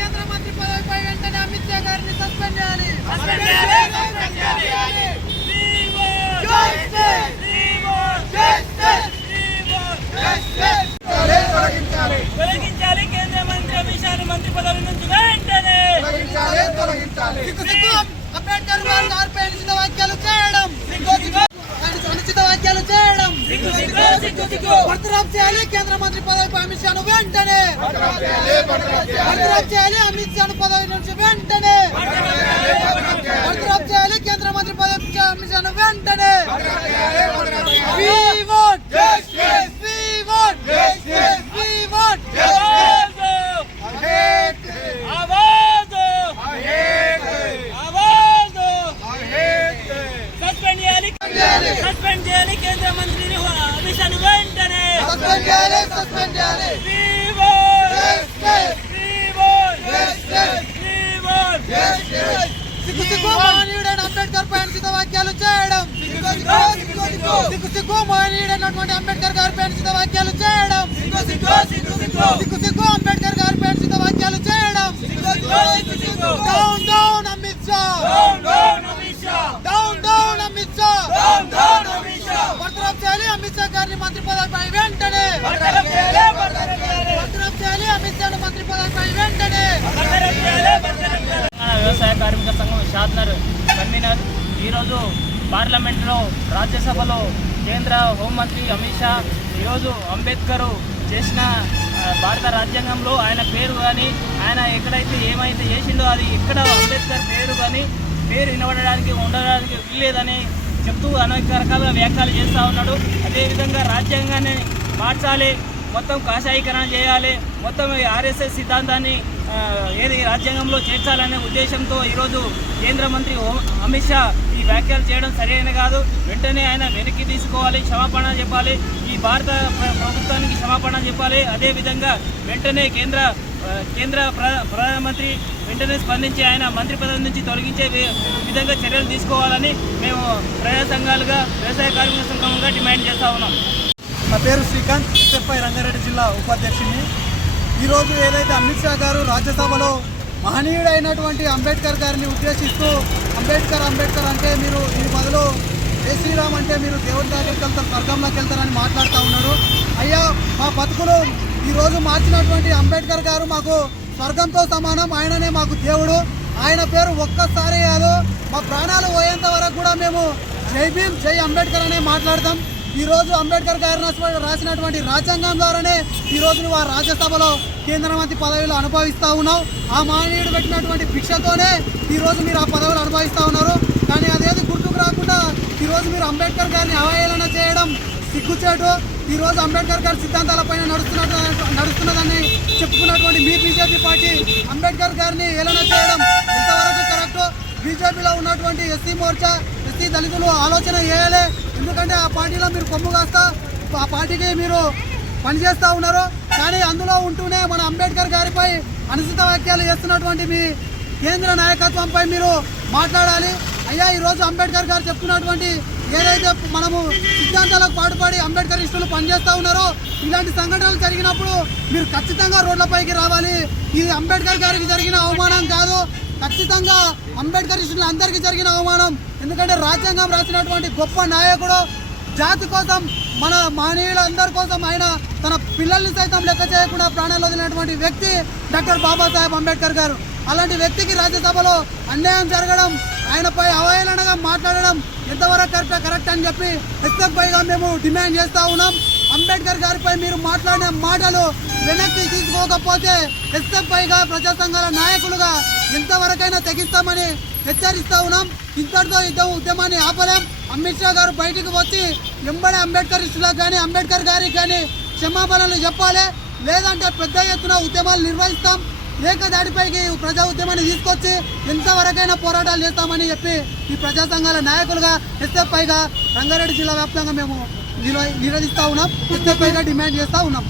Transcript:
పదవిపై వెంటనే అమిత్ షా గారిని సస్పెండ్ చేయాలి. తొలగించాలి కేంద్ర మంత్రి అమిత్ షాని మంత్రి పదవి నుంచి వెంటనే. సిగ్గు సిగ్గు అంబేద్కర్ గారు ఆర్పేసిన వ్యాఖ్యలు చేయడం ఆయన అనుచిత వ్యాఖ్యలు చేయడం సిగ్గు సిగ్గు సిగ్గు సిగ్గు బర్తరఫ్ చేయాలి కేంద్ర మంత్రి పదవిపై అమిత్ షాను వెంటనే. బర్తరఫ్ చేయాలి అమిత్ షాను పదవి నుంచి వెంటనే. బర్తరఫ్ చేయాలి కేంద్ర మంత్రి పదవి అమిత్ షాను వెంటనే. మహనీయుడైన అంబేద్కర్ పై అనుచిత వ్యాఖ్యలు చేయడం సిగ్గు సిగ్గు మహనీయుడైనటువంటి అంబేద్కర్ గారి పై అనుచిత వ్యాఖ్యలు చేయడం సిగ్గు సిగ్గు. అంబేద్కర్ గారి పై అనుచిత వ్యాఖ్యలు చేయడం down down Amit Shah. Down down Amit Shah. బర్తరఫ్ చేయాలి అమిత్ షా. గారిని మంత్రి పదవిపై వెంటనే బర్తరఫ్ చేయాలి బర్తరఫ్ చేయాలి బర్తరఫ్ చేయాలి అమిత్ షాను మంత్రి పదవిపై వెంటనే బర్తరఫ్ చేయాలి బర్తరఫ్ చేయాలి తెలంగాణ వ్యవసాయ కార్మిక సంఘం షాద్నర్ కన్వీనర్ ఈరోజు పార్లమెంట్లో రాజ్యసభలో కేంద్ర హోంమంత్రి అమిత్ షా ఈరోజు అంబేద్కర్ చేసిన భారత రాజ్యాంగంలో ఆయన పేరు కానీ ఆయన ఎక్కడైతే ఏమైతే చేసిండో అది ఎక్కడ అంబేద్కర్ పేరు కానీ పేరు వినబడడానికి ఉండడానికి వీల్లేదని చెప్తూ అనేక రకాల వ్యాఖ్యలు చేస్తూ ఉన్నాడు. అదేవిధంగా రాజ్యాంగాన్ని మార్చాలి మొత్తం కాషాయీకరణ చేయాలి మొత్తం ఆర్ఎస్ఎస్ సిద్ధాంతాన్ని ఏది రాజ్యాంగంలో చేర్చాలనే ఉద్దేశంతో ఈరోజు కేంద్ర మంత్రి హోం- అమిత్ షా వ్యాఖ్యలు చేయడం సరైన కాదు. వెంటనే ఆయన వెనక్కి తీసుకోవాలి క్షమాపణ చెప్పాలి. ఈ భారత ప్రభుత్వానికి క్షమాపణ చెప్పాలి. అదేవిధంగా వెంటనే కేంద్ర కేంద్ర ప్ర- ప్రధానమంత్రి వెంటనే స్పందించి ఆయన మంత్రి పదవి నుంచి తొలగించే విధంగా చర్యలు తీసుకోవాలని మేము ప్రజా సంఘాలుగా వ్యవసాయ కార్మిక సంఘంగా డిమాండ్ చేస్తా ఉన్నాం. నా పేరు శ్రీకాంత్ ఎస్ఎఫ్ఐ రంగారెడ్డి జిల్లా ఉపాధ్యక్షుడిని ఈరోజు ఏదైతే అమిత్ షా గారు రాజ్యసభలో మహనీయుడైనటువంటి అంబేద్కర్ గారిని ఉద్దేశిస్తూ అంబేద్కర్ అంబేద్కర్ అంటే మీరు ఈ బదులు ఏ శ్రీరామ్ అంటే మీరు దేవుడి దగ్గరికి వెళ్తారు స్వర్గంలోకి వెళ్తారని మాట్లాడుతూ ఉన్నారు. అయ్యా మా బతుకులు ఈరోజు మార్చినటువంటి అంబేద్కర్ గారు మాకు స్వర్గంతో సమానం ఆయననే మాకు దేవుడు. ఆయన పేరు ఒక్కసారి కాదు మా ప్రాణాలు పోయేంత వరకు కూడా మేము జై భీమ్ జై అంబేద్కర్ అనే మాట్లాడతాం. ఈ రోజు అంబేద్కర్ గారు రాసినటువంటి రాజ్యాంగం ద్వారానే ఈ రోజు నువ్వు ఆ రాజ్యసభలో కేంద్ర మంత్రి పదవిలో అనుభవిస్తూ ఉన్నావు. ఆ మానవుడు పెట్టినటువంటి భిక్షతోనే ఈరోజు మీరు ఆ పదవులు అనుభవిస్తూ ఉన్నారు. కానీ అదేది గుర్తుకు రాకుండా ఈరోజు మీరు అంబేద్కర్ గారిని అవహేళన చేయడం సిగ్గుచేటు. ఈరోజు అంబేద్కర్ గారి సిద్ధాంతాలపైన నడుస్తున్న నడుస్తున్నదని చెప్పుకున్నటువంటి మీ బీజేపీ పార్టీ అంబేద్కర్ గారిని ఏలన చేయడం ఎంతవరకు కరెక్ట్? బీజేపీలో ఉన్నటువంటి ఎస్సీ మోర్చా ఎస్సీ దళితులు ఆలోచన చేయాలి. ఎందుకంటే ఆ పార్టీలో మీరు కొమ్ము కాస్తా ఆ పార్టీకి మీరు పనిచేస్తూ ఉన్నారు. కానీ అందులో ఉంటూనే మన అంబేద్కర్ గారిపై అనుచిత వ్యాఖ్యలు చేస్తున్నటువంటి మీ కేంద్ర నాయకత్వంపై మీరు మాట్లాడాలి. అయ్యా ఈరోజు అంబేద్కర్ గారు చెప్తున్నటువంటి ఏదైతే మనము సిద్ధాంతాలకు పాటుపడి అంబేద్కరిస్టులు పనిచేస్తూ ఉన్నారో ఇలాంటి సంఘటనలు జరిగినప్పుడు మీరు ఖచ్చితంగా రోడ్లపైకి రావాలి. ఇది అంబేద్కర్ గారికి జరిగిన అవమానం కాదు. ఖచ్చితంగా అంబేద్కరిస్టులు అందరికీ జరిగిన అవమానం. ఎందుకంటే రాజ్యాంగం రాసినటువంటి గొప్ప నాయకుడు జాతి కోసం మన మానవులందరి కోసం ఆయన తన పిల్లల్ని సైతం లెక్క చేయకుండా ప్రాణాలు వదిలినటువంటి వ్యక్తి డాక్టర్ బాబాసాహెబ్ అంబేద్కర్ గారు. అలాంటి వ్యక్తికి రాజ్యసభలో అన్యాయం జరగడం ఆయనపై అవహేళనగా మాట్లాడడం ఎంతవరకు కరెక్ట్ కరెక్ట్ అని చెప్పి ఎస్ఎఫ్ఐగా మేము డిమాండ్ చేస్తూ ఉన్నాం. అంబేద్కర్ గారిపై మీరు మాట్లాడిన మాటలు వెనక్కి తీసుకోకపోతే ఎస్ఎఫ్ఐగా ప్రజా సంఘాల నాయకులుగా ఎంతవరకైనా తెగిస్తామని హెచ్చరిస్తా ఉన్నాం. ఇంతటితో యుద్ధం ఉద్యమాన్ని ఆపలేం. అమిత్ షా గారు బయటకు వచ్చి వెంబడే అంబేద్కర్ కానీ అంబేద్కర్ గారికి కానీ క్షమాపణలు చెప్పాలి. లేదంటే పెద్ద ఎత్తున ఉద్యమాలు నిర్వహిస్తాం. లేక దాడిపైకి ప్రజా ఉద్యమాన్ని తీసుకొచ్చి ఎంతవరకైనా పోరాటాలు చేస్తామని చెప్పి ఈ ప్రజా సంఘాల నాయకులుగా ఎస్ఎఫ్ఐగా రంగారెడ్డి జిల్లా వ్యాప్తంగా మేము నిరో నిరోధిస్తా ఉన్నాం. ఎస్ఎఫ్ఐగా డిమాండ్ చేస్తూ ఉన్నాం.